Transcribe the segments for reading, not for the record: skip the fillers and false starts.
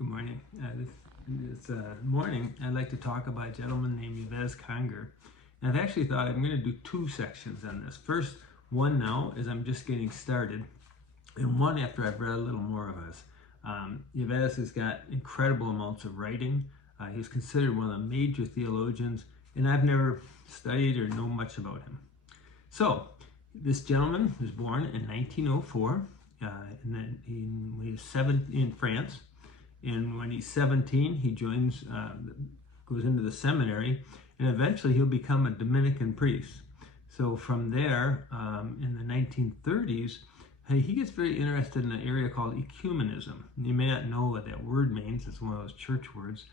Good morning. This morning, I'd like to talk about a gentleman named Yves Congar. And I've actually thought I'm going to do two sections on this. First, one now, as I'm just getting started, and one after I've read a little more of his. Yves has got incredible amounts of writing. He's considered one of the major theologians, and I've never studied or know much about him. So, this gentleman was born in 1904, and then he was in France. And when he's 17, he goes into the seminary, and eventually he'll become a Dominican priest. So from there, in the 1930s, he gets very interested in an area called ecumenism. You may not know what that word means. It's one of those church words.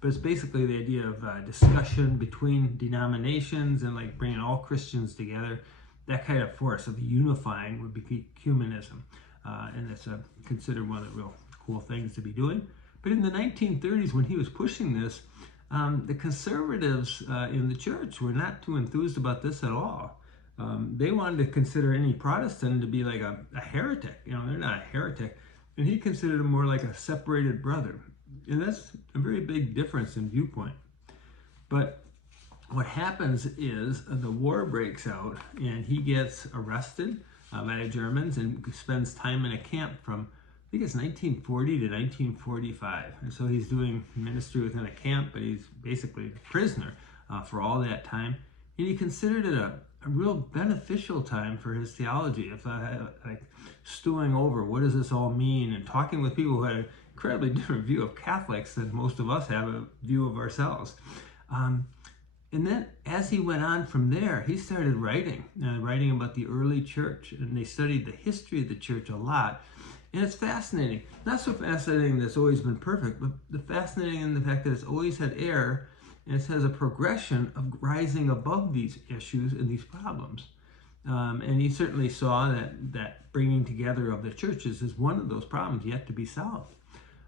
But it's basically the idea of discussion between denominations and like bringing all Christians together. That kind of force of unifying would be ecumenism. And it's considered one of the real cool things to be doing. But in the 1930s, when he was pushing this, the conservatives in the church were not too enthused about this at all. They wanted to consider any Protestant to be like a heretic. You know, they're not a heretic. And he considered him more like a separated brother. And that's a very big difference in viewpoint. But what happens is the war breaks out and he gets arrested by the Germans and spends time in a camp from, I think it's 1940 to 1945. And so he's doing ministry within a camp, but he's basically a prisoner for all that time. And he considered it a real beneficial time for his theology, of like stewing over what does this all mean, and talking with people who had an incredibly different view of Catholics than most of us have a view of ourselves. And then as he went on from there, he started writing about the early church, and they studied the history of the church a lot. And it's fascinating. Not so fascinating that it's always been perfect, but the fascinating in the fact that it's always had error, and it has a progression of rising above these issues and these problems. And he certainly saw that bringing together of the churches is one of those problems yet to be solved.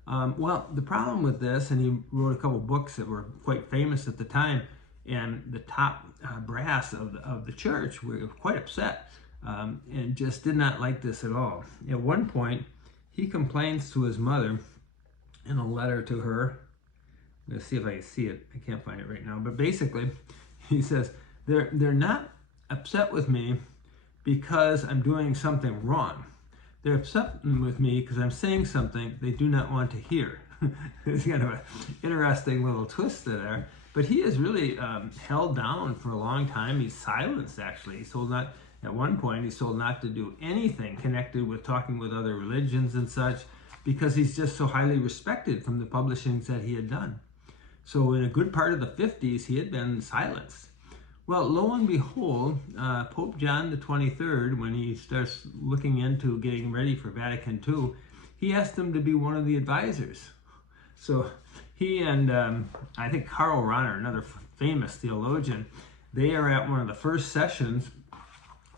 Well, the problem with this, and he wrote a couple books that were quite famous at the time, and the top brass of the church were quite upset and just did not like this at all. At one point, he complains to his mother in a letter to her. I'm going to see if I can see it. I can't find it right now. But basically, he says, they're not upset with me because I'm doing something wrong. They're upset with me because I'm saying something they do not want to hear. It's kind of an interesting little twist there. But he is really held down for a long time. He's silenced, actually. He's told not, at one point, he's told not to do anything connected with talking with other religions and such, because he's just so highly respected from the publishings that he had done. So in a good part of the 50s, he had been silenced. Well, lo and behold, Pope John the 23rd, when he starts looking into getting ready for Vatican II, he asked him to be one of the advisors. So he and I think Karl Rahner, another famous theologian, they are at one of the first sessions,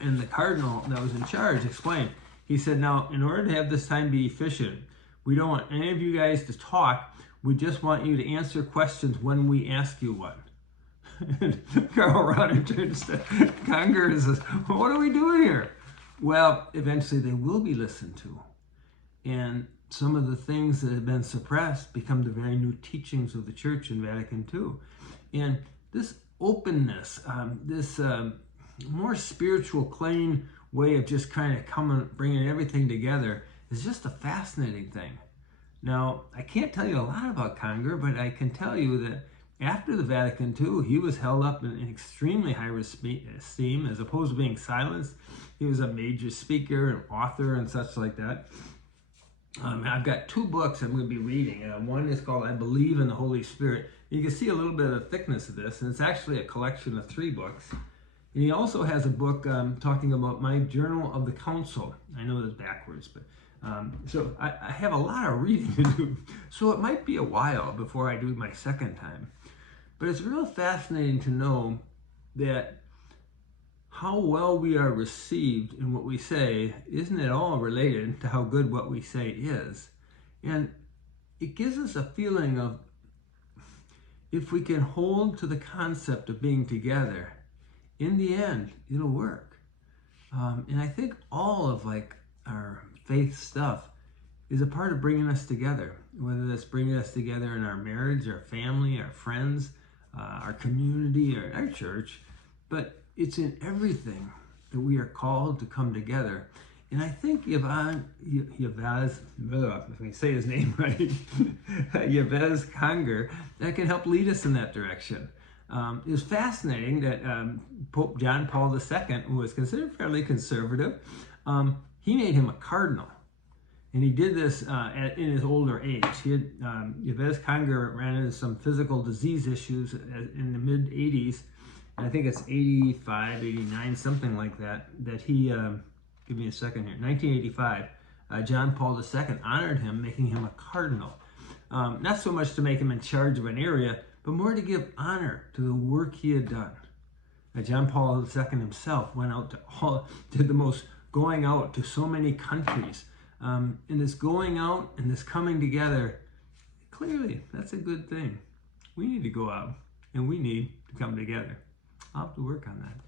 and the Cardinal that was in charge explained. He said, now, in order to have this time be efficient, we don't want any of you guys to talk. We just want you to answer questions when we ask you one. And Karl Rahner turns to Congar and says, what are we doing here? Well, eventually they will be listened to. And some of the things that have been suppressed become the very new teachings of the church in Vatican II. And this openness, this more spiritual, clean way of just kind of bringing everything together is just a fascinating thing. Now, I can't tell you a lot about Congar, but I can tell you that after the Vatican II, he was held up in extremely high esteem. As opposed to being silenced, he was a major speaker and author and such like that. I've got two books I'm going to be reading. One is called I Believe in the Holy Spirit. You can see a little bit of the thickness of this, and it's actually a collection of 3 books. And he also has a book talking about my Journal of the Council. I know that's backwards, but so I have a lot of reading to do. So it might be a while before I do my second time. But it's real fascinating to know that how well we are received in what we say isn't at all related to how good what we say is. And it gives us a feeling of, if we can hold to the concept of being together, in the end, it'll work. And I think all of like our faith stuff is a part of bringing us together, whether that's bringing us together in our marriage, our family, our friends, our community, or our church. But it's in everything that we are called to come together. And I think Yves, if I say his name right, Yves Congar, that can help lead us in that direction. It was fascinating that Pope John Paul II, who was considered fairly conservative, he made him a cardinal. And he did this in his older age. He had, Yves Congar ran into some physical disease issues in the mid-80s. And I think it's 85, 89, something like that, that he, give me a second here, 1985, John Paul II honored him, making him a cardinal. Not so much to make him in charge of an area, but more to give honor to the work he had done. John Paul II himself went out did the most going out to so many countries. And this going out and this coming together, clearly, that's a good thing. We need to go out and we need to come together. I'll have to work on that.